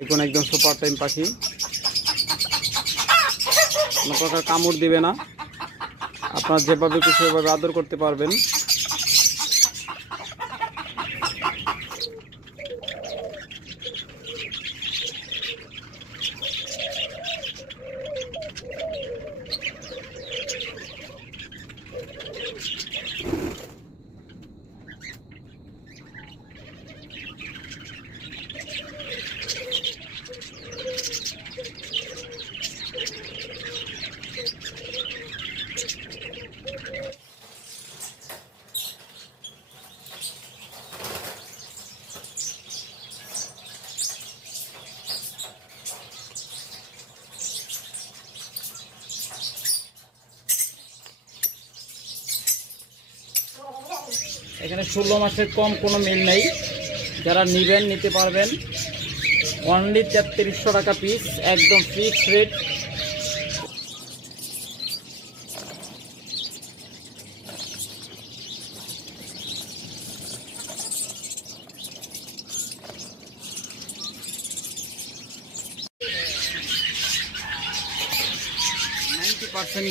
দেখুন একদম super time পাখি, কোনো প্রকার কামড় দিবে না। আপনার যেভাবে কিছু সেভাবে আদর করতে পারবেন। এখানে 16 মাসের কম কোনো মিল নেই। যারা নেবেন নিতে পারবেন। অনলি 3300 টাকা পিস, একদম ফিক্সড রেট।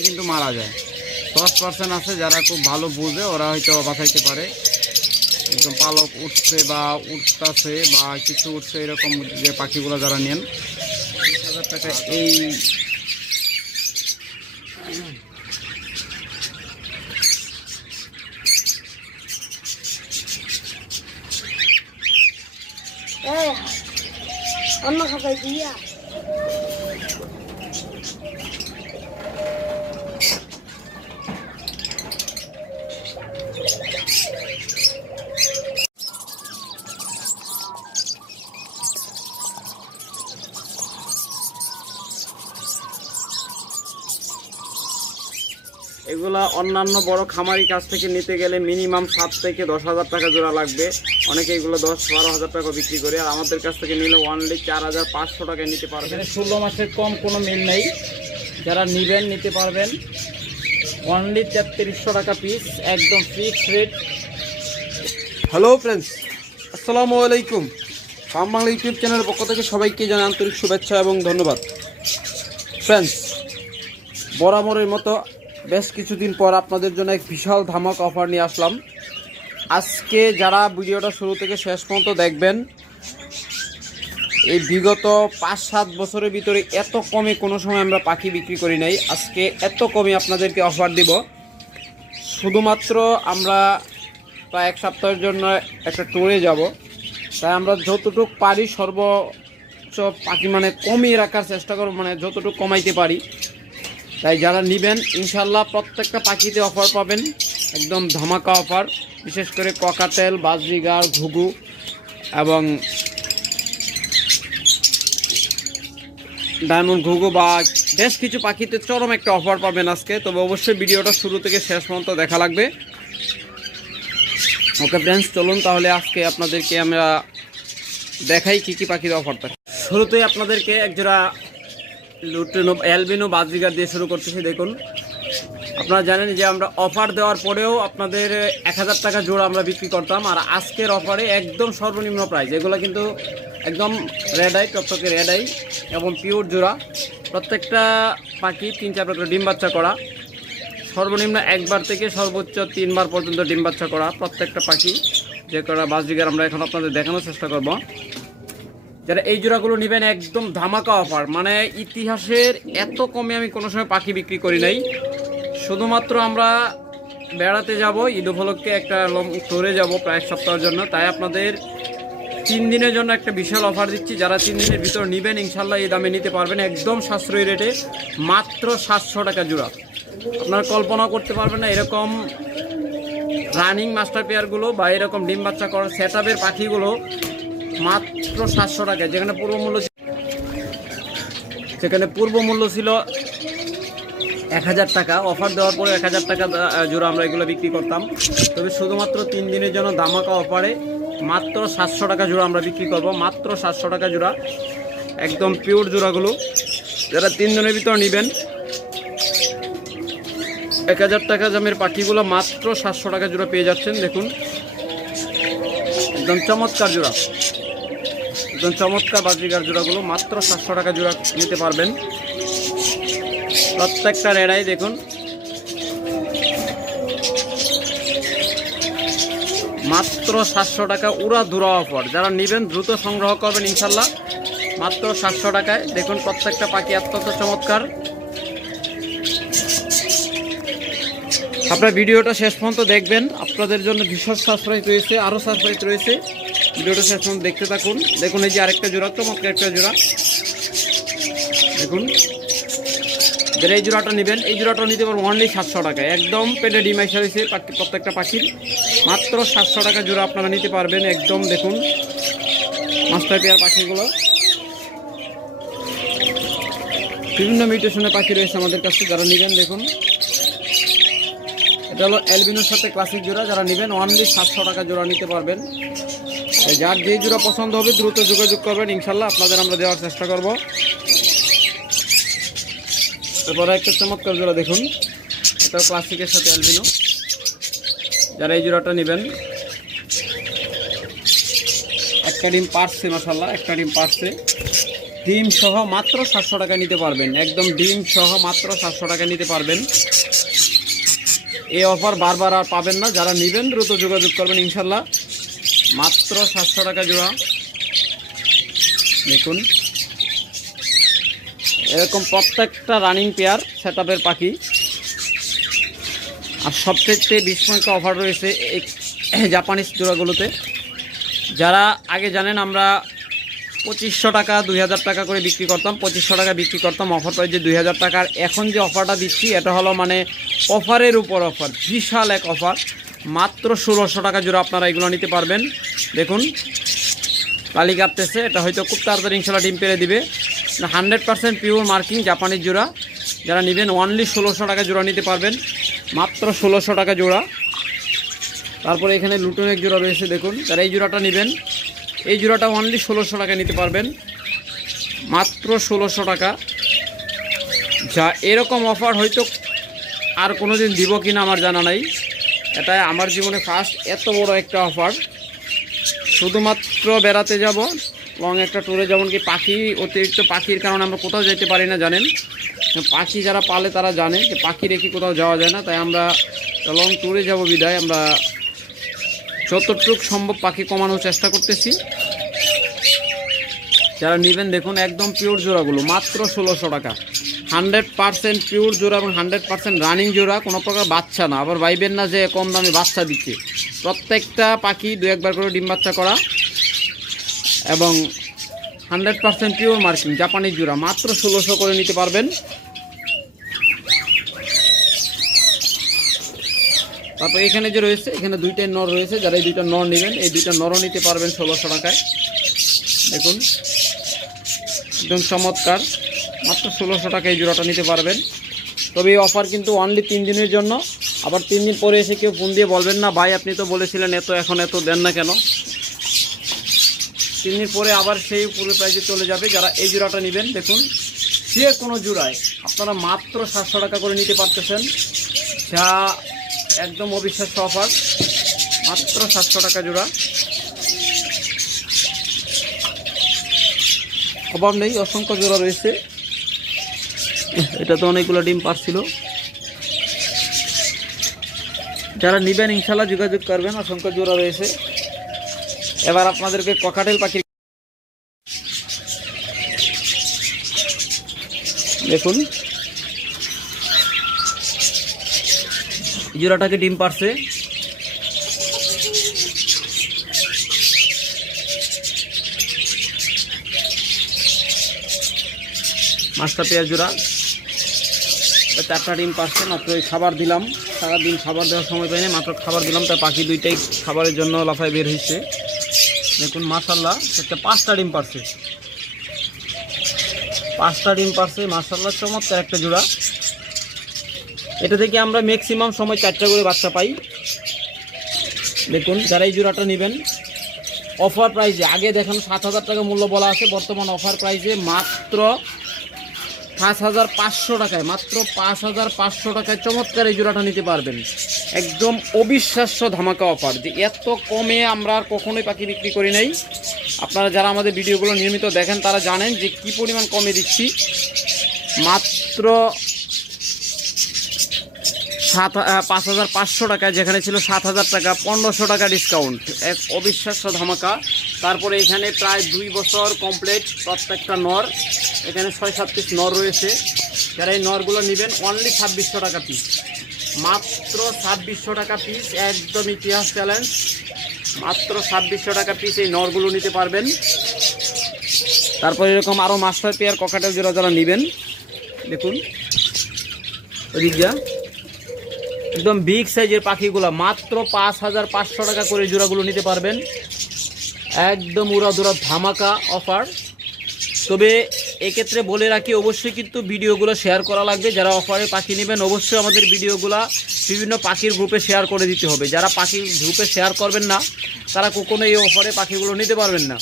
কিন্তু মারা যায়, 10% আছে যারা খুব ভালো বুঝে, ওরা হয়তো বাঁচাইতে পারে। একদম পালক উঠছে বা উঠতেছে বা কিছু উঠছে, এরকম যে পাখিগুলো যারা নেন 20,000 টাকা এই অন্য খাবার দিয়া এগুলা অন্যান্য বড় খামারি কাছ থেকে নিতে গেলে মিনিমাম 7 থেকে 10,000 টাকা জোড়া লাগবে। অনেকে এগুলো 10-12,000 টাকা বিক্রি করে, আর আমাদের কাছ থেকে নিলে অনলি 4,500 টাকায় নিতে পারবেন। এখানে 16 মাসের কম কোনো মিল নেই। যারা নেবেন নিতে পারবেন। অনলি 3300 টাকা পিস, একদম ফিক্সড রেট। হ্যালো ফ্রেন্ডস, আসসালামু আলাইকুম। ফার্ম বাংলা ইউটিউব চ্যানেলের পক্ষ থেকে সবাইকে জানাই আন্তরিক শুভেচ্ছা এবং ধন্যবাদ। ফ্রেন্ডস, বরাবরের মতো বেশ কিছুদিন পর আপনাদের জন্য এক বিশাল ধামাক অফার নিয়ে আসলাম। আজকে যারা ভিডিওটা শুরু থেকে শেষ পর্যন্ত দেখবেন, এই বিগত 5-7 বছরের ভিতরে এত কমে কোনো সময় আমরা পাখি বিক্রি করি নাই। আজকে এত কমে আপনাদেরকে অফার দিব। শুধুমাত্র আমরা প্রায় 1 সপ্তাহের জন্য একটা ট্যুরে যাব, তাই আমরা যতটুকু পারি সর্বোচ্চ পাখি কমিয়ে রাখার চেষ্টা করব, যতটুকু কমাইতে পারি। তাই যারা নেবেন ইনশাল্লাহ প্রত্যেকটা পাখিতে অফার পাবেন, একদম ধামাকা অফার। বিশেষ করে ককাটেল, বাজরিগার, ঘুঘু এবং ডায়মন্ড ঘুঘু বা বেশ কিছু পাখিতে চরম একটা অফার পাবেন আজকে। তবে অবশ্যই ভিডিওটা শুরু থেকে শেষ পর্যন্ত দেখা লাগবে। ওকে ফ্রেন্ডস, চলুন তাহলে আজকে আপনাদেরকে আমরা দেখাই কি কি পাখির অফার থাকে। শুরুতেই আপনাদেরকে একজোড়া লুটিনো অ্যালবিনো বাজরিগার দিয়ে শুরু করতেছি। দেখুন, আপনারা জানেন যে আমরা অফার দেওয়ার পরেও আপনাদের 1000 টাকা জোড়া আমরা বিক্রি করতাম, আর আজকের অফারে একদম সর্বনিম্ন প্রাইস। এগুলো কিন্তু একদম রেড আই, টকটকে রেড আই এবং পিওর জোড়া। প্রত্যেকটা পাখি 3-4 করে ডিম বাচ্চা করা, সর্বনিম্ন 1 বার থেকে সর্বোচ্চ 3 বার পর্যন্ত ডিম বাচ্চা করা প্রত্যেকটা পাখি। যে করা বাজরিগার আমরা এখন আপনাদের দেখানোর চেষ্টা করব। যারা এই জোড়াগুলো নেবেন একদম ধামাকা অফার, ইতিহাসের এত কমে আমি কোনো সময় পাখি বিক্রি করি নাই। শুধুমাত্র আমরা বেড়াতে যাব, ঈদ উপলক্ষে একটা লং ট্যুরে যাব প্রায় 1 সপ্তাহের জন্য। তাই আপনাদের 3 দিনের জন্য একটা বিশাল অফার দিচ্ছি। যারা 3 দিনের ভিতর নেবেন ইনশাল্লাহ এই দামে নিতে পারবেন, একদম সাশ্রয়ী রেটে, মাত্র 700 টাকা জোড়া। আপনারা কল্পনা করতে পারবেন না এরকম রানিং মাস্টার পেয়ারগুলো বা এরকম ডিম বাচ্চা করার সেট আপের পাখিগুলো মাত্র 700 টাকায়, যেখানে পূর্ব মূল্য ছিল 1000 টাকা। অফার দেওয়ার পরে 1000 টাকা জোড়া আমরা এগুলো বিক্রি করতাম। তবে শুধুমাত্র 3 দিনের জন্য ধামাকা অফারে মাত্র 700 টাকা জোড়া আমরা বিক্রি করব, মাত্র 700 টাকা জোড়া, একদম পিওর জোড়াগুলো। যারা 3 দিনের ভিতর নেবেন 1000 টাকা দামের পাখিগুলো মাত্র 700 টাকা জোড়া পেয়ে যাচ্ছেন। দেখুন, একদম চমৎকার জোড়া। একদম চমৎকার বাজরিগার জোড়াগুলো মাত্র 700 টাকা জোড়া নিতে পারবেন। প্রত্যেকটা রেড়াই দেখুন মাত্র 700 টাকা, উড়া ধুরা অফার। যারা নেবেন দ্রুত সংগ্রহ করবেন ইনশাল্লাহ, মাত্র 700 টাকায়। দেখুন প্রত্যেকটা পাখি অত্যন্ত চমৎকার। আপনার ভিডিওটা শেষ পর্যন্ত দেখবেন, আপনাদের জন্য ভীষণ সারপ্রাইজ রয়েছে, আরও সারপ্রাইজ রয়েছে। ভিডিওটা শেষ পর্যন্ত দেখতে থাকুন। দেখুন এই যে আরেকটা জোড়া, চমৎকার একটা জোড়া। দেখুন যারা এই জোড়াটা নেবেন, এই জোড়াটা নিতে পারবেন অনলি 700 টাকায়। একদম পেটে ডিম আইসা রয়েছে প্রত্যেকটা পাখির, মাত্র 700 টাকা জোড়া আপনারা নিতে পারবেন। একদম দেখুন মাস্টার পেয়ার পাখিগুলো, বিভিন্ন মিউটেশনের পাখি রয়েছে আমাদের কাছে। যারা নেবেন দেখুন এটা হলো অ্যালবিনোর সাথে ক্লাসিক জোড়া। যারা নেবেন অনলি 700 টাকা জোড়া নিতে পারবেন। যার যে জোড়া পছন্দ হবে দ্রুত যোগাযোগ করবেন, ইনশাল্লাহ আপনাদের আমরা দেওয়ার চেষ্টা করব। তারপরে একটা চমৎকার জোড়া দেখুন, এটা ক্লাসিকের সাথে অ্যালবিনো। যারা এই জোড়াটা নেবেন, একটা ডিম পারছে মাশাআল্লাহ, একটা ডিম পারছে ডিম সহ মাত্র 700 টাকা নিতে পারবেন। একদম ডিম সহ মাত্র 700 টাকা নিতে পারবেন। এই অফার বারবার আর পাবেন না। যারা নেবেন দ্রুত যোগাযোগ করবেন ইনশাল্লাহ, মাত্র 700 টাকা জোড়া। দেখুন এরকম প্রত্যেকটা রানিং পেয়ার সেটআপের পাখি। আর সবচেয়ে বিস্ময়কর অফার রয়েছে এই জাপানিজ জোড়াগুলোতে। যারা আগে জানেন আমরা 2500 টাকা 2000 টাকা করে বিক্রি করতাম, 2500 টাকা বিক্রি করতাম, অফার প্রাইসে 2000 টাকার। এখন যে অফারটা দিচ্ছি এটা হলো মানে অফারের উপর অফার, বিশাল এক অফার। মাত্র 1600 টাকা জোড়া আপনারা এগুলো নিতে পারবেন। দেখুন কালি কাটতেছে, এটা হয়তো খুব তাড়াতাড়ি ইনশাল্লাহ ডিম পেড়ে দিবে। 100% পিওর মার্কিং জাপানিজ জোড়া। যারা নেবেন অনলি 1600 টাকা জোড়া নিতে পারবেন, মাত্র 1600 টাকা জোড়া। তারপরে এখানে লুটনের জোড়া রয়েছে দেখুন। যারা এই জোড়াটা নেবেন, এই জোড়াটা অনলি 1600 টাকা নিতে পারবেন, মাত্র 1600 টাকা। যা এরকম অফার হয়তো আর কোনো দিন দিব কিনা আমার জানা নাই। এটাই আমার জীবনে ফার্স্ট এত বড় একটা অফার। শুধুমাত্র বেড়াতে যাব, লং একটা ট্যুরে, যেমন কি পাখি, অতিরিক্ত পাখির কারণে আমরা কোথাও যেতে পারি না জানেন। পাখি যারা পালে তারা জানে যে পাখি রেখে কোথাও যাওয়া যায় না। তাই আমরা লং ট্যুরে যাব বিদায় আমরা যতটুকু সম্ভব পাখি কমানোর চেষ্টা করতেছি। যারা নেবেন দেখুন একদম পিওর জোড়াগুলো মাত্র 1600 টাকা। 100% পিওর জোড়া এবং 100% রানিং জোড়া, কোনো প্রকার বাচ্চা না। আবার ভাইবেন না যে কম দামে বাচ্চা দিচ্ছে, প্রত্যেকটা পাখি 2-1 করে ডিম বাচ্চা করা এবং 100% পিওর মার্কিং জাপানিজ জোড়া, মাত্র 1600 করে নিতে পারবেন। তারপর এখানে যে রয়েছে, এখানে দুইটা নর রয়েছে। যারা এই দুইটা নর নেবেন, এই দুইটা নরও নিতে পারবেন 1600 টাকায়। দেখুন একদম চমৎকার, মাত্র 1600 টাকায় এই জোড়াটা নিতে পারবেন। তবে এই অফার কিন্তু অনলি 3 দিনের জন্য। আবার 3 দিন পরে এসে কেউ ফোন দিয়ে বলবেন না ভাই আপনি তো বলেছিলেন এত, এখন এত দেন না কেন। 3 দিন পরে আবার সেই পুরো প্রাইসে চলে যাবে। যারা এই জোড়াটা নেবেন দেখুন যে কোনো জোড়ায় আপনারা মাত্র 700 টাকা করে নিতে পারতেছেন, যা একদম অবিশ্বাস্য অফার, মাত্র 700 টাকা জোড়া। অভাব নেই, অসংখ্য জোড়া রয়েছে। এটা তো অনেকগুলো ডিম পারছিল। যারা নেবেন ইনশাল্লাহ যোগাযোগ করবেন, অসংখ্য জোড়া রয়েছে। এবার আপনাদেরকে ককাটেল পাখি দেখুন, জোড়াটাকে ডিম পারছে। মাস্টার পেয়ার জোড়া, 4টা ডিম পারছে। মাত্র খাবার দিলাম, সারাদিন খাবার দেওয়ার সময় পাইনি, মাত্র খাবার দিলাম, তাই পাখি দুইটাই খাবারের জন্য লাফায় বের হয়েছে। দেখুন মাশাআল্লাহ, 5টা ডিম পারছে, 5টা ডিম পারছে মাশাআল্লাহ, চমৎকার একটা জোড়া। এটা থেকে আমরা ম্যাক্সিমাম সময় 4টা করে বাচ্চা পাই। দেখুন যারা এই জোড়াটা নেবেন অফার প্রাইসে, আগে দেখেন 7000 টাকা মূল্য বলা আছে, বর্তমান অফার প্রাইসে মাত্র 5,500 টাকায়, মাত্র 5,500 টাকায় চমৎকার এই জোড়াটা নিতে পারবেন। একদম অবিশ্বাস্য ধামাকা অফার, যে এত কমে আমরা আর কখনোই পাখি বিক্রি করি নাই। আপনারা যারা আমাদের ভিডিওগুলো নিয়মিত দেখেন তারা জানেন যে কি পরিমাণ কমে দিচ্ছি। মাত্র 5,500 টাকায়, যেখানে ছিল 7,000 টাকা, 1,500 টাকা ডিসকাউন্ট, এক অবিশ্বাস্য ধামাকা। তারপরে এখানে প্রায় 2 বছর কমপ্লিট প্রত্যেকটা নর, এখানে 6-7 পিস নর রয়েছে। যারা এই নরগুলো নেবেন অনলি 2,600 টাকা পিস, মাত্র 2,600 টাকা পিস, একদম ইতিহাস চ্যালেঞ্জ। মাত্র 2,600 টাকা পিস এই নরগুলো নিতে পারবেন। তারপর এরকম আরও মাস্টার পেয়ার ককাটেল জোড়া যারা নেবেন, দেখুন ওদিকটা একদম বিগ সাইজের পাখিগুলো, মাত্র 5,500 টাকা করে জোড়াগুলো নিতে পারবেন। একদম উড়াধুরা ধামাকা অফার। তবে এক্ষেত্রে বলে রাখি, অবশ্যই কিন্তু ভিডিওগুলো শেয়ার করা লাগবে। যারা অফারে পাখি নেবেন অবশ্যই আমাদের ভিডিওগুলো বিভিন্ন পাখির গ্রুপে শেয়ার করে দিতে হবে। যারা পাখির গ্রুপে শেয়ার করবেন না তারা কখনো এই অফারে পাখিগুলো নিতে পারবেন না।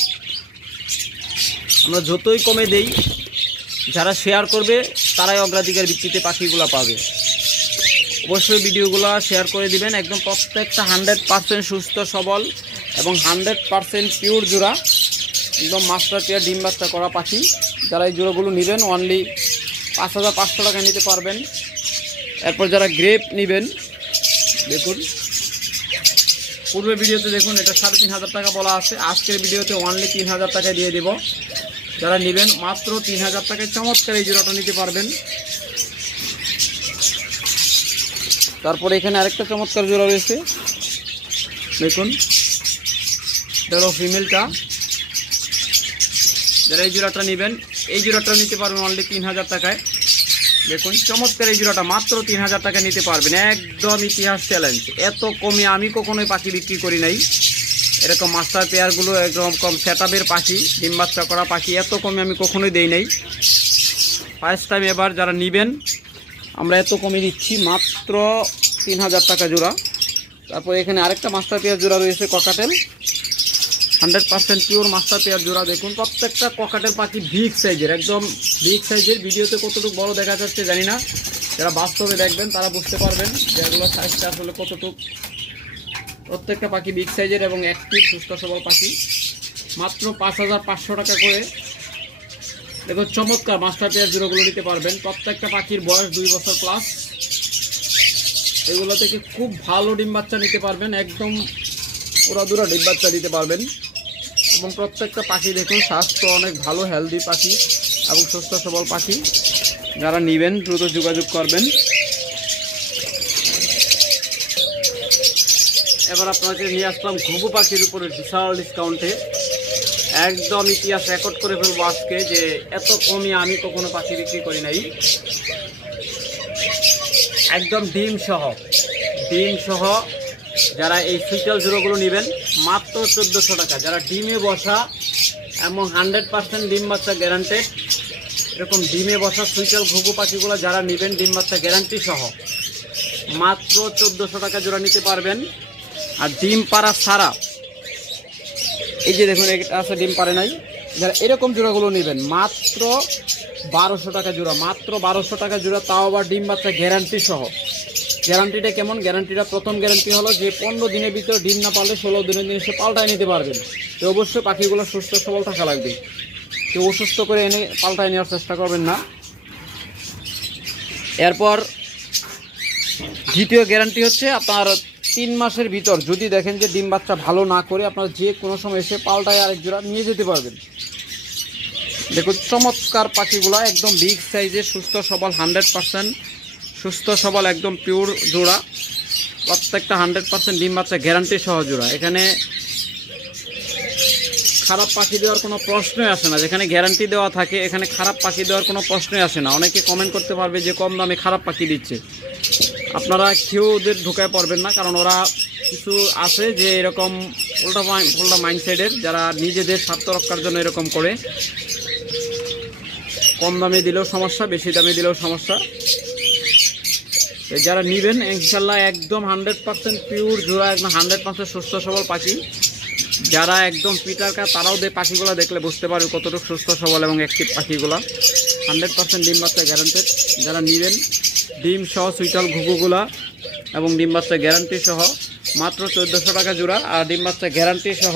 আমরা যতই কমে দেই, যারা শেয়ার করবে তারাই অগ্রাধিকার ভিত্তিতে পাখিগুলো পাবে। অবশ্যই ভিডিওগুলো শেয়ার করে দিবেন। একদম প্রত্যেকটা 100% সুস্থ সবল এবং 100% পিওর জোড়া, একদম মাস্টার পেয়ার ডিম বাচ্চা করা পাখি। যারা এই জোড়াগুলো নেবেন অনলি 5,500 টাকা নিতে পারবেন। এরপর যারা গ্রেপ নেবেন, দেখুন পূর্বের ভিডিওতে দেখুন এটা 3,500 টাকা বলা আছে, আজকের ভিডিওতে অনলি 3,000 টাকায় দিয়ে দেব। যারা নেবেন মাত্র 3,000 টাকায় চমৎকার এই জোড়াটা নিতে পারবেন। তারপরে এখানে আরেকটা চমৎকার জোড়া রয়েছে, দেখুন এটা হলো ফিমেলটা। যারা এই জোড়াটা নেবেন এই জোড়াটা নিতে পারবেন অনলি 3,000 টাকায়। দেখুন চমৎকার এই জোড়াটা মাত্র 3,000 টাকায় নিতে পারবেন। একদম ইতিহাস চ্যালেঞ্জ, এত কমে আমি কখনোই পাখি বিক্রি করি নাই। এরকম মাস্টার পেয়ারগুলো একদম কম সেটআপের পাখি, ডিম বাচ্চা করা পাখি, এত কমে আমি কখনোই দেই নাই। ফার্স্ট টাইম এবার যারা নেবেন আমরা এত কমে দিচ্ছি, মাত্র 3,000 টাকা জোড়া। তারপর এখানে আরেকটা মাস্টার পেয়ার জোড়া রয়েছে ককাটেল, 100% পিওর মাস্টার পেয়ার জোড়া। দেখুন প্রত্যেকটা ককাটেল পাখি বিগ সাইজের, একদম বিগ সাইজের। ভিডিওতে কতটুকু বড় দেখা যাচ্ছে জানি না, যারা বাস্তবে দেখবেন তারা বুঝতে পারবেন যে এগুলো সাইজটা আসলে কতটুকু। প্রত্যেকটা পাখি বিগ সাইজের এবং অ্যাক্টিভ সুস্থ সবল পাখি, মাত্র 5,500 টাকা করে। দেখো চমৎকার মাস্টার পেয়ার জোড়াগুলো নিতে পারবেন। প্রত্যেকটা পাখির বয়স 2 বছর প্লাস। এগুলো থেকে খুব ভালো ডিম বাচ্চা নিতে পারবেন, একদম উড়াদুরা ডিম বাচ্চা দিতে পারবেন। এবং প্রত্যেকটা পাখি দেখুন স্বাস্থ্য অনেক ভালো, হেলদি পাখি এবং সুস্থ সবল পাখি। যারা নেবেন দ্রুত যোগাযোগ করবেন। এবার আপনাকে নিয়ে আসলাম ঘুঘু পাখির উপরে বিশাল ডিসকাউন্টে। একদম ইতিহাস রেকর্ড করে ফেলবো আজকে, যে এত কমে আমি কখনো পাখি বিক্রি করি নাই। একদম ডিম সহ যারা এই সুইটাল জোড়াগুলো নেবেন মাত্র 1,400 টাকা। যারা ডিমে বসা এবং 100% ডিম বাচ্চা গ্যারান্টেড, এরকম ডিমে বসা সুইটাল ঘুঘু পাখিগুলো যারা নেবেন ডিম বাচ্চা গ্যারান্টি সহ, মাত্র 1,400 টাকা জোড়া নিতে পারবেন। আর ডিম পাড়া ছাড়া, এই যে দেখুন এটা আছে ডিম পারে নাই, যারা এরকম জোড়াগুলো নেবেন মাত্র 1,200 টাকা জোড়া, মাত্র 1,200 টাকা জোড়া, তাও আবার ডিম বাচ্চা গ্যারান্টি সহ। গ্যারান্টিটা কেমন? গ্যারান্টিটা প্রথম গ্যারান্টি হলো যে 15 দিনের ভিতরে ডিম না পারলে 16 দিনের দিন এসে পাল্টায় নিতে পারবেন। তো অবশ্যই পাখিগুলো সুস্থ সবল থাকা লাগবে, কেউ অসুস্থ করে এনে পাল্টায় নেওয়ার চেষ্টা করবেন না। এরপর দ্বিতীয় গ্যারান্টি হচ্ছে আপনার 3 মাসের ভিতর যদি দেখেন যে ডিম বাচ্চা ভালো না করে, আপনার যে কোনো সময় এসে পাল্টায় আরেক জোড়া নিয়ে যেতে পারবেন। দেখুন চমৎকার পাখিগুলো, একদম বিগ সাইজের সুস্থ সবল, 100% সুস্থ সবল, একদম পিওর জোড়া। প্রত্যেকটা 100% ডিম বাচ্চা গ্যারান্টি সহ জোড়া। এখানে খারাপ পাখি দেওয়ার কোনো প্রশ্নই আসে না। যেখানে গ্যারান্টি দেওয়া থাকে এখানে খারাপ পাখি দেওয়ার কোনো প্রশ্নই আসে না। অনেকে কমেন্ট করতে পারবে যে কম দামে খারাপ পাখি দিচ্ছে, আপনারা কেউ ওদের ঢোকায় পড়বেন না। কারণ ওরা কিছু আছে যে এরকম উল্টা মাইন্ডসেটের, যারা নিজেদের স্বার্থ রক্ষার জন্য এরকম করে। কম দামে দিলেও সমস্যা, বেশি দামে দিলেও সমস্যা। যারা নেবেন ইনশাল্লাহ একদম 100% পিওর জোড়া, একদম 100% সুস্থ সবল পাখি। যারা একদম পিটারকা তারাও পাখিগুলো দেখলে বুঝতে পারবে কতটুকু সুস্থ সবল এবং অ্যাক্টিভ পাখিগুলা। 100% ডিম বাচ্চা গ্যারান্টেড। যারা নেবেন ডিম সহ সুইটাল ঘুঘুগুলা এবং ডিম বাচ্চা গ্যারান্টি সহ মাত্র 1400 টাকা জোড়া। আর ডিম বাচ্চা গ্যারান্টি সহ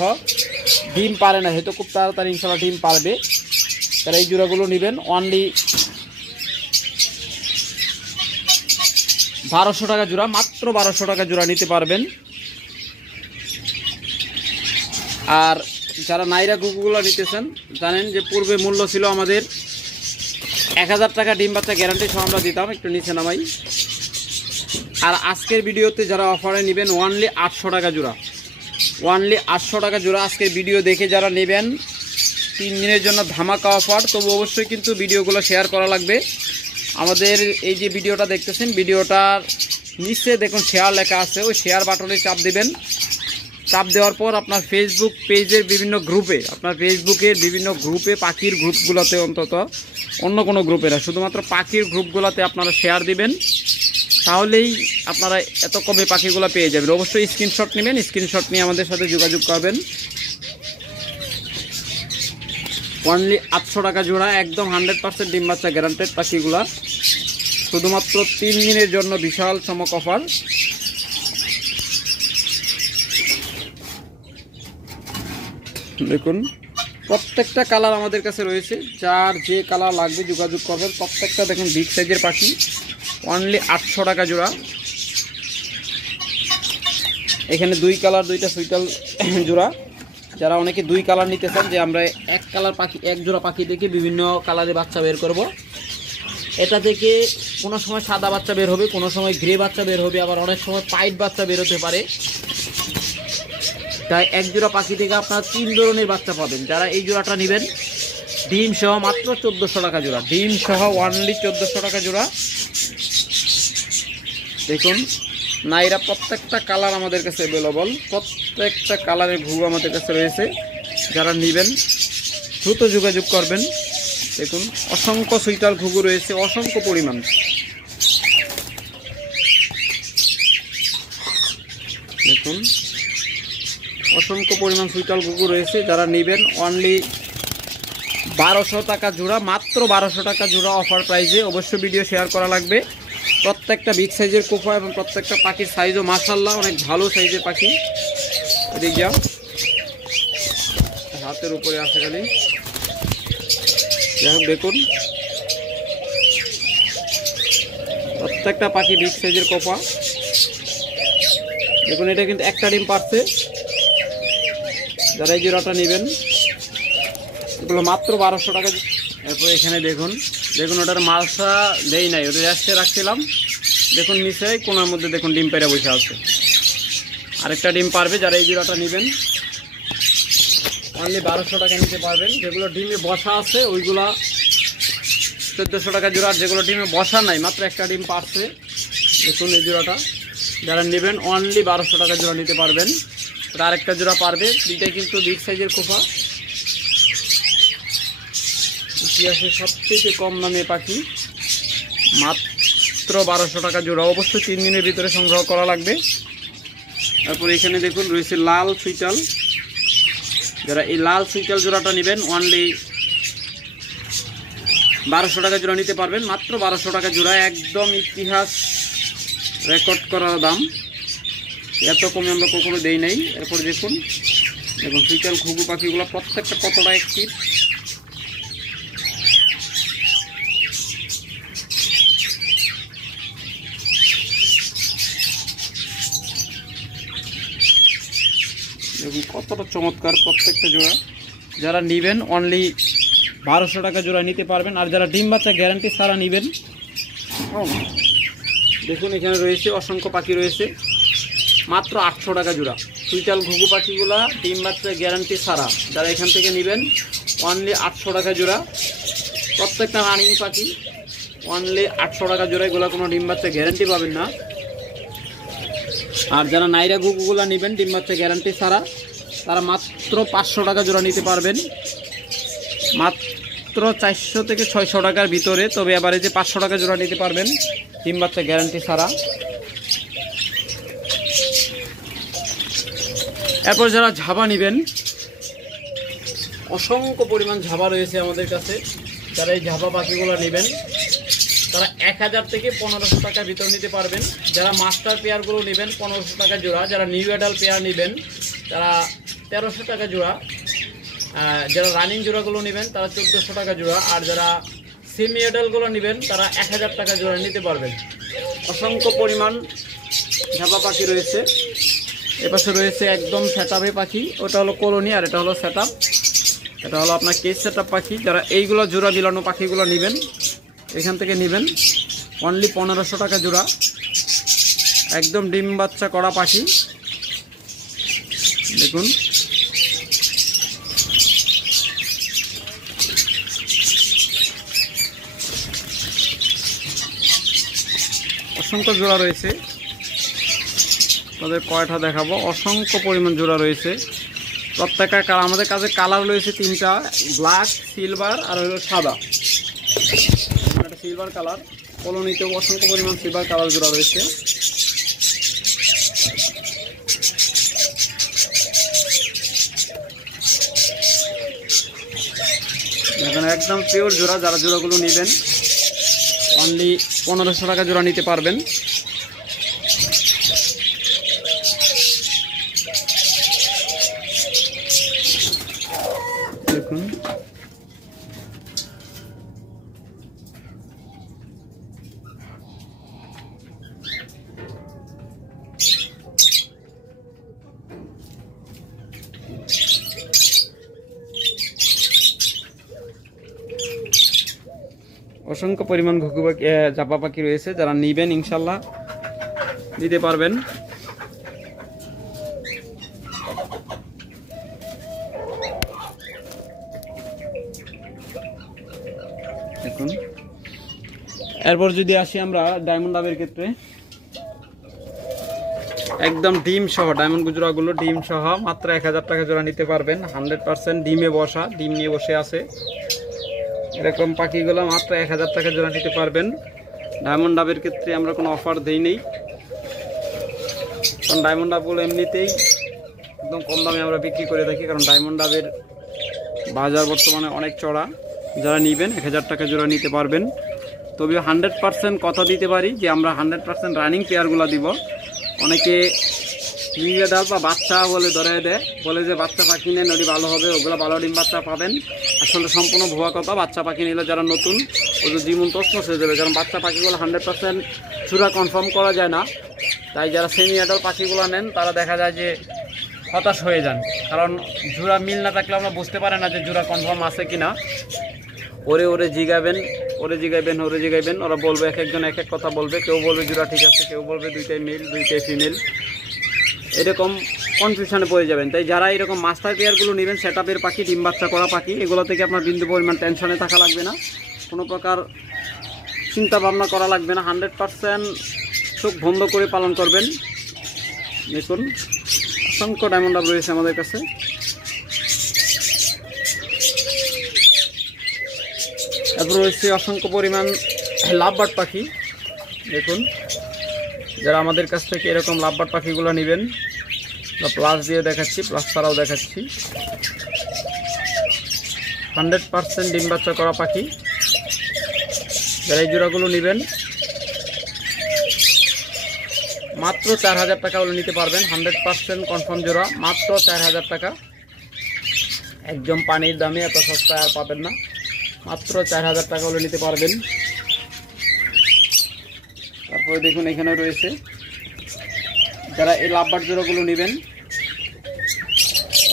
ডিম পারে না, হয়তো খুব তাড়াতাড়ি ইনশাল্লাহ ডিম পারবে, তারা এই জোড়াগুলো নেবেন অনলি 1200 টাকা জোড়া, মাত্র 1200 টাকা জোড়া নিতে পারবেন। আর যারা নাইরা ঘুঘুগুলো নিতেছেন জানেন যে পূর্বে মূল্য ছিল আমাদের 1000 টাকা ডিম বাচ্চা গ্যারান্টি সহ আমরা দিতাম, একটু নিচে নামাই। আর আজকের ভিডিওতে যারা অফারে নেবেন অনলি 800 টাকা জোড়া, অনলি 800 টাকা জোড়া। আজকের ভিডিও দেখে যারা নেবেন 3 দিনের জন্য ধামাকা অফার। তবু অবশ্যই কিন্তু ভিডিওগুলো শেয়ার করা লাগবে। আমাদের এই যে ভিডিওটা দেখতেছেন, ভিডিওটার নিচে দেখুন শেয়ার লেখা আছে, ওই শেয়ার বাটনে চাপ দিবেন। চাপ দেওয়ার পর আপনার ফেসবুক পেজের বিভিন্ন গ্রুপে, আপনার ফেসবুকের বিভিন্ন গ্রুপে, পাখির গ্রুপগুলোতে, অন্তত অন্য কোনো গ্রুপে না, শুধুমাত্র পাখির গ্রুপগুলোতে আপনারা শেয়ার দিবেন, তাহলেই আপনারা এত কমে পাখিগুলো পেয়ে যাবেন। অবশ্যই স্ক্রিনশট নেবেন, স্ক্রিনশট নিয়ে আমাদের সাথে যোগাযোগ করবেন। অনলি 800 টাকা জোড়া, একদম 100% ডিম বাচ্চা গ্যারান্টেড পাখিগুলা, শুধুমাত্র 3 দিনের জন্য বিশাল চমক অফার। দেখুন প্রত্যেকটা কালার আমাদের কাছে রয়েছে, যার যে কালার লাগবে যোগাযোগ করবেন। প্রত্যেকটা দেখুন বিগ সাইজের পাখি, অনলি 800 টাকা জোড়া। এখানে 2 কালার, 2টা সুইটাল জোড়া। যারা অনেকে 2 কালার নিতে চান, যে আমরা এক কালার পাখি, এক জোড়া পাখি থেকে বিভিন্ন কালারে বাচ্চা বের করব, এটা থেকে কোনো সময় সাদা বাচ্চা বের হবে, কোনো সময় গ্রে বাচ্চা বের হবে, আবার অনেক সময় পাইট বাচ্চা বের হতে পারে। তাই এক জোড়া পাখি থেকে আপনারা 3 ধরনের বাচ্চা পাবেন। যারা এই জোড়াটা নেবেন ডিম সহ মাত্র 1400 টাকা জোড়া, ডিম সহ অনলি 1400 টাকা জোড়া। দেখুন নাইরা প্রত্যেকটা কালার আমাদের কাছে অ্যাভেলেবল, প্রত্যেকটা কালারের ঘুঘু আমাদের কাছে রয়েছে। যারা নেবেন দ্রুত যোগাযোগ করবেন। দেখুন অসংখ্য সুইটাল ঘুঘু রয়েছে, অসংখ্য পরিমাণ। দেখুন অসংখ্য পরিমাণ সুইটাল ঘুঘু রয়েছে। যারা নেবেন অনলি 1200 টাকা জোড়া, মাত্র 1200 টাকা জোড়া অফার প্রাইজে। অবশ্যই ভিডিও শেয়ার করা লাগবে। প্রত্যেকটা বিগ সাইজের কোফা এবং প্রত্যেকটা পাখির সাইজও মাশাআল্লাহ অনেক ভালো সাইজের পাখি। এদিকে যাও, হাতের উপরে আসে খালি। যাই হোক দেখুন প্রত্যেকটা পাখি বিগ সাইজের কোফা। দেখুন এটা কিন্তু একটা ডিম পারছে। যারা এই জোড়াটা নেবেন এগুলো মাত্র 1200 টাকা। এরপর এখানে দেখুন, দেখুন ওটার মালসা দেই নাই, ওটা রেস্টে রাখছিলাম। দেখুন নিচে কোনার মধ্যে দেখুন ডিম পেড়ে বসে আছে, আরেকটা ডিম পারবে। যারা এই জোড়াটা নেবেন অনলি 1200 টাকা নিতে পারবেন। যেগুলো ডিমে বসা আছে ওইগুলা 1400 টাকা জোড়া, আর যেগুলো ডিমে বসা নাই মাত্র একটা ডিম পারছে। দেখুন এই জোড়াটা যারা নেবেন অনলি 1200 টাকা জোড়া নিতে পারবেন। ওটা আরেকটা জোড়া পারবে, দুইটাই কিন্তু বিগ সাইজের খোপা। ইতিহাসে সবথেকে কম দামে পাখি, মাত্র 1200 টাকা জোড়া। অবশ্যই 3 দিনের ভিতরে সংগ্রহ করা লাগবে। তারপর এখানে দেখুন রয়েছে লাল সুইটাল। যারা এই লাল সুইটাল জোড়াটা নেবেন অনলি 1200 টাকা জোড়া নিতে পারবেন, মাত্র 1200 টাকা জোড়া। একদম ইতিহাস রেকর্ড করা দাম, এত কমে আমরা কখনো দেই নাই। এরপর দেখুন, দেখুন সুইটাল ঘুঘু পাখিগুলো প্রত্যেকটা কতটা অ্যাক্টিভ। দেখুন কতটা চমৎকার প্রত্যেকটা জোড়া। যারা নেবেন অনলি 1200 টাকা জোড়া নিতে পারবেন। আর যারা ডিম বাচ্চা গ্যারান্টি ছাড়া নেবেন, দেখুন এখানে রয়েছে অসংখ্য পাখি রয়েছে, মাত্র 800 টাকা জোড়া। সুইটাল ঘুঘু পাখিগুলা ডিম বাচ্চা গ্যারান্টি ছাড়া যারা এখান থেকে নেবেন অনলি 800 টাকা জোড়া। প্রত্যেকটা রানিং পাখি অনলি 800 টাকা জোড়া, এগুলো কোনো ডিম বাচ্চা গ্যারান্টি পাবেন না। আর যারা নাইরা ঘুঘুগুলা নেবেন ডিম বাচ্চা গ্যারান্টি ছাড়া, তারা মাত্র 500 টাকা জোড়া নিতে পারবেন, মাত্র 400 থেকে 600 টাকার ভিতরে। তবে এবারে যে 500 টাকা জোড়া নিতে পারবেন ডিম বাচ্চা গ্যারান্টি ছাড়া। এরপর যারা ঝাবা নেবেন, অসংখ্য পরিমাণ ঝাবা রয়েছে আমাদের কাছে। যারা এই ঝাপা পাখিগুলো নেবেন তারা 1000 থেকে 1500 টাকার ভিতর নিতে পারবেন। যারা মাস্টার পেয়ারগুলো নেবেন 1500 টাকা জোড়া, যারা নিউ অ্যাডাল্ট পেয়ার নেবেন তারা 1300 টাকা জোড়া, যারা রানিং জোড়াগুলো নেবেন তারা 1400 টাকা জোড়া, আর যারা সেমি অ্যাডাল্টগুলো নেবেন তারা 1000 টাকা জোড়া নিতে পারবেন। অসংখ্য পরিমাণ ঝাপা পাখি রয়েছে। এপাশে রয়েছে একদম সেটআপে পাখি, ওটা হলো কলোনি আর এটা হলো সেটআপ। এটা হলো আপনার কেস সেটআপ পাখি। যারা এইগুলো জোড়া বিলানো পাখিগুলো নেবেন এখান থেকে নেবেন অনলি 1500 টাকা জোড়া। একদম ডিম বাচ্চা করা পাখি দেখুন। অসংখ্য জোড়া রয়েছে, তাদের কয়টা দেখাবো। অসংখ্য পরিমাণ জোড়া রয়েছে। প্রত্যেকটা কালার, আমাদের কাছে কালার রয়েছে 3টা, ব্ল্যাক, সিলভার আর হলো সাদা। একটা সিলভার কালার, কলোনিতেও অসংখ্য পরিমাণ সিলভার কালার জোড়া রয়েছে। এখানে একদম পিওর জোড়া। যারা জোড়াগুলো নেবেন অনলি 1500 টাকা জোড়া নিতে পারবেন। দেখুন অসংখ্য পরিমাণ ঘুঘু পাখি, জাপা পাখি রয়েছে। যারা নিবেন ইনশাল্লাহ দিতে পারবেন। দেখুন এরপর যদি আসি আমরা ডায়মন্ড ডাবের ক্ষেত্রে, একদম ডিম সহ ডায়মন্ড গুজরাগুলো ডিম সহ মাত্র 1000 টাকা জোড়া নিতে পারবেন। 100% ডিমে বসা, ডিম নিয়ে বসে আছে এরকম পাখিগুলো মাত্র 1000 টাকা জোড়া নিতে পারবেন। ডায়মন্ড ডাবের ক্ষেত্রে আমরা কোনো অফার দেই নেই, কারণ ডায়মন্ড ডাবগুলো এমনিতেই একদম কম দামে আমরা বিক্রি করে থাকি, কারণ ডায়মন্ড ডাবের বাজার বর্তমানে অনেক চড়া। যারা নেবেন 1000 টাকা জোড়া নিতে পারবেন। তবে 100% কথা দিতে পারি যে আমরা 100% রানিং পেয়ারগুলো দিব। অনেকে নিয়ে ডাল বা বাচ্চা বলে ধরে দেয়, বলে যে বাচ্চা পাখি নেন ওটি ভালো হবে, ওগুলো ভালো ডিম বাচ্চা পাবেন। আসলে সম্পূর্ণ ভুয়া কথা। বাচ্চা পাখি নিলে যারা নতুন ওদের জীবন তছনছ হয়ে যাবে, কারণ বাচ্চা পাখিগুলো 100% চূড়া কনফার্ম করা যায় না। তাই যারা সেমি অ্যাডাল পাখিগুলো নেন তারা দেখা যায় যে হতাশ হয়ে যান, কারণ জোড়া মিল না থাকলে আমরা বুঝতে পারি না যে জোড়া কনফার্ম আছে কি না। ওরে জিগাবেন, ওরা বলবে, এক একজন এক এক কথা বলবে। কেউ বলবে জোড়া ঠিক আছে, কেউ বলবে দুইটাই মেল দুইটাই ফিমেল, এরকম কনফিউশনে পড়ে যাবেন। তাই যারা এরকম মাস্টার পেয়ারগুলো নেবেন সেটআপের পাখি, ডিম বাচ্চা করা পাখি, এগুলো থেকে আপনার বিন্দু পরিমাণ টেনশনে থাকা লাগবে না, কোনো প্রকার চিন্তা ভাবনা করা লাগবে না। 100% চোখ বন্ধ করে পালন করবেন। দেখুন অসংখ্য ডায়মন্ড ডাব রয়েছে আমাদের কাছে। তারপর রয়েছে অসংখ্য পরিমাণ লাভবার্ড পাখি। দেখুন যারা আমাদের কাছ থেকে এরকম লাভবার্ড পাখিগুলো নেবেন, প্লাস দিয়ে দেখাচ্ছি, প্লাস ছাড়াও দেখাচ্ছি, 100% ডিম বাচ্চা করা পাখি। যারা এই জোড়াগুলো নেবেন মাত্র 4000 টাকা হলে নিতে পারবেন। 100% কনফার্ম জোড়া, মাত্র 4000 টাকা। একদম পানির দামে, এত সস্তায় আর পাবেন না। মাত্র 4000 টাকা হলে নিতে পারবেন। তারপরে দেখুন এখানে রয়েছে, যারা এই লাভবার্ড জোড়াগুলো নেবেন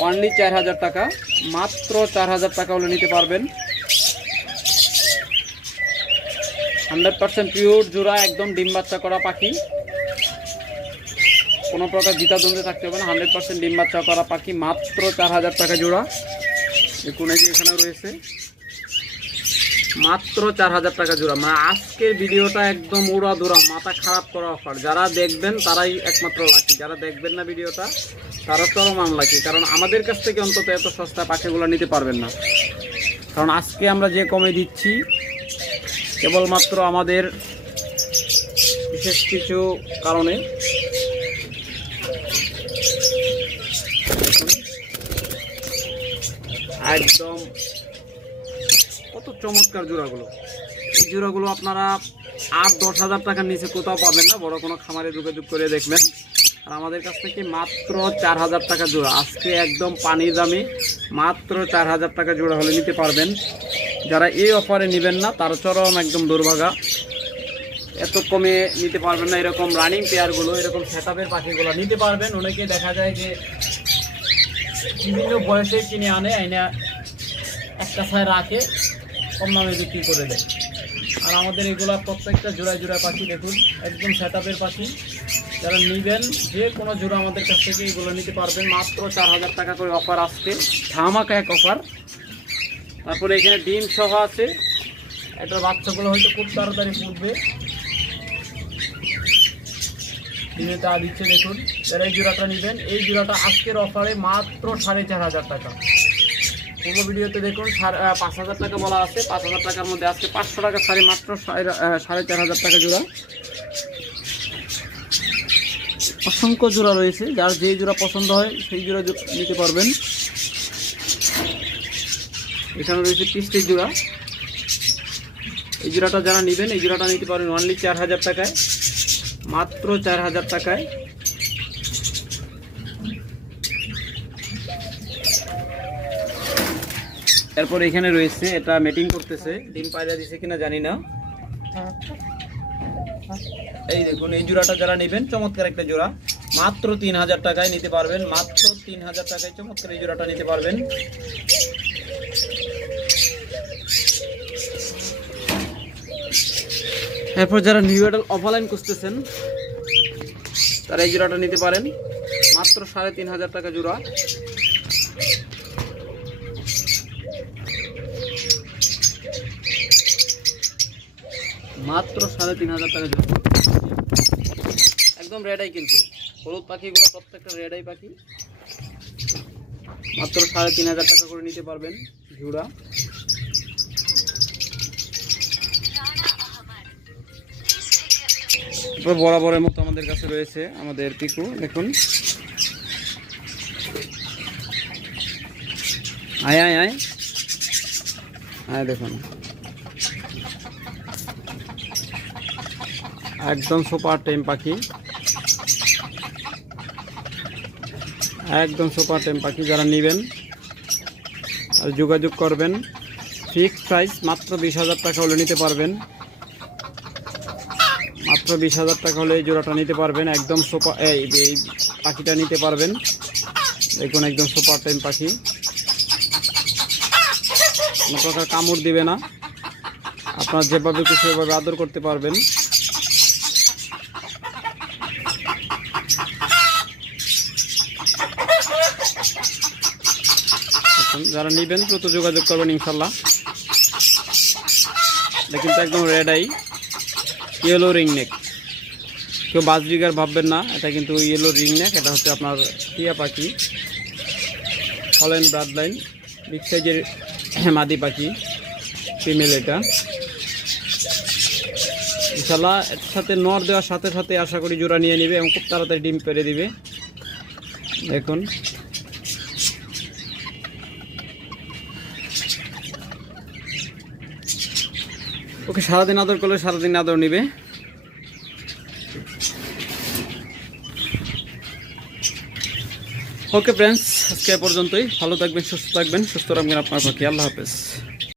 অনলি 4000 টাকা, মাত্র 4000 টাকা হলে নিতে পারবেন। 100% পিওর জোড়া, একদম ডিম বাচ্চা করা পাখি, কোনো প্রকার দ্বিধাদ্বন্দ্বে থাকতে হবে না। 100% ডিম বাচ্চা করা পাখি, মাত্র 4000 টাকা জোড়া। দেখুন এই যে এখানে রয়েছে মাত্র 4000 টাকা জোড়া। মানে আজকের ভিডিওটা একদম উড়া দৌড়া মাথা খারাপ করা অফার। যারা দেখবেন তারাই একমাত্র লাকি, যারা দেখবেন না ভিডিওটা তারা চরমান লাকি, কারণ আমাদের কাছ থেকে অন্তত এত সস্তা পাখিগুলো নিতে পারবেন না। কারণ আজকে আমরা যে কমে দিচ্ছি কেবলমাত্র আমাদের বিশেষ কিছু কারণে। একদম কত চমৎকার জোড়াগুলো। এই জোড়াগুলো আপনারা 8-10 হাজার টাকার নিচে কোথাও পাবেন না, বড় কোনো খামারে যোগাযোগ করে দেখবেন। আর আমাদের কাছ থেকে মাত্র 4,000 টাকা জোড়া, আজকে একদম পানির দামে মাত্র 4,000 টাকা জোড়া হলে নিতে পারবেন। যারা এই অফারে নেবেন না তার চরম একদম দুর্ভাগা, এত কমে নিতে পারবেন না। এরকম রানিং পেয়ারগুলো, এরকম সেটআপের পাখিগুলো নিতে পারবেন। অনেকে দেখা যায় যে বিভিন্ন বয়সে কিনে আনে, আইনা একটা ছায় রাখে, কম দামে বিক্রি করে দেয়। আর আমাদের এগুলো প্রত্যেকটা জোড়ায় জোড়ায় পাখি, দেখুন একদম সেটআপের পাখি। যারা নেবেন যে কোনো জোড়া আমাদের কাছ থেকে এগুলো নিতে পারবেন। মাত্র 4,000 টাকা করে অফার আসছে, ধামাকা এক অফার। তারপরে এখানে ডিম সহ আছে, এটার বাচ্চাগুলো হয়তো খুব তাড়াতাড়ি ফুটবে, ডিমে তা দিচ্ছে। দেখুন যারা এই জোড়াটা নেবেন, এই জোড়াটা আজকের অফারে মাত্র 4,500 টাকা। পুরো ভিডিওতে দেখুন 5,000 টাকা বলা আছে, 5,000 টাকার মধ্যে আজকে 500 টাকা ছাড়ে মাত্র 4,500 টাকা জোড়া। অসংখ্য জোড়া রয়েছে, যার যেই জোড়া পছন্দ হয় সেই জোড়া নিতে পারবেন। এখানে রয়েছে পিস্টের জোড়া, এই জোড়াটা যারা নেবেন এই জোড়াটা নিতে পারবেন অনলি 4,000 টাকায়, মাত্র 4,000 টাকায়। এরপর এখানে রয়েছে, এটা মেটিং করতেছে, ডিম পায়রা দিছে কিনা জানি না। এই দেখুন এই জোড়াটা যারা নেবেন, চমৎকার একটা জোড়া, মাত্র 3,000 টাকায় নিতে পারবেন, মাত্র 3,000 টাকায় চমৎকার এই জোড়াটা নিতে পারবেন। এরপর যারা নিউ অ্যাডাল অফলাইন খুঁজতেছেন তারা এই জোড়াটা নিতে পারেন, মাত্র 3,500 টাকা জোড়া। মাত্র 3,500 টাকা জোড়া, একদম রেড আই, কিন্তু হলুদ পাখিগুলো প্রত্যেকটা রেড আই পাখি। মাত্র 3,500 টাকা করে নিতে পারবেন জোড়া। বরাবরের মতো আমাদের কাছে রয়েছে আমাদের পিকু, দেখুন আয় আয় আয় আয়, দেখুন একদম সুপার টেম পাখি, একদম সুপার টেম পাখি। যারা নেবেন আর যোগাযোগ করবেন, ফিক্সড প্রাইস মাত্র 20,000 টাকা হলে নিতে পারবেন, মাত্র 20,000 টাকা হলে এই জোড়াটা নিতে পারবেন। একদম সুপার এই পাখিটা নিতে পারবেন, দেখুন একদম সুপার টেম পাখি, কোনো প্রকার কামড় দিবে না, আপনার যেভাবে খুশি সেভাবে আদর করতে পারবেন। যারা নেবেন দ্রুত যোগাযোগ করবেন ইনশাল্লাহ। দেখুন তো একদম red eye, yellow ring neck, কেউ বাজরিগার ভাববেন না, এটা কিন্তু ইয়েলো রিং নেক। এটা হচ্ছে আপনার টিয়া পাখি, হল্যান্ড ব্লাড লাইন, বিগ সাইজের মাদি পাখি, ফিমেল। এটা ইনশাল্লাহ এর সাথে নর দেওয়ার সাথে সাথে আশা করি জোড়া নিয়ে নেবে এবং খুব তাড়াতাড়ি ডিম পেড়ে দিবে। দেখুন ওকে সারাদিন আদর করলে সারাদিন আদর নিবে। ওকে ফ্রেন্ডস, আজকে এ পর্যন্তই। ভালো থাকবেন, সুস্থ থাকবেন, সুস্থ রাখবেন আপনার পাখি। আল্লাহ হাফেজ।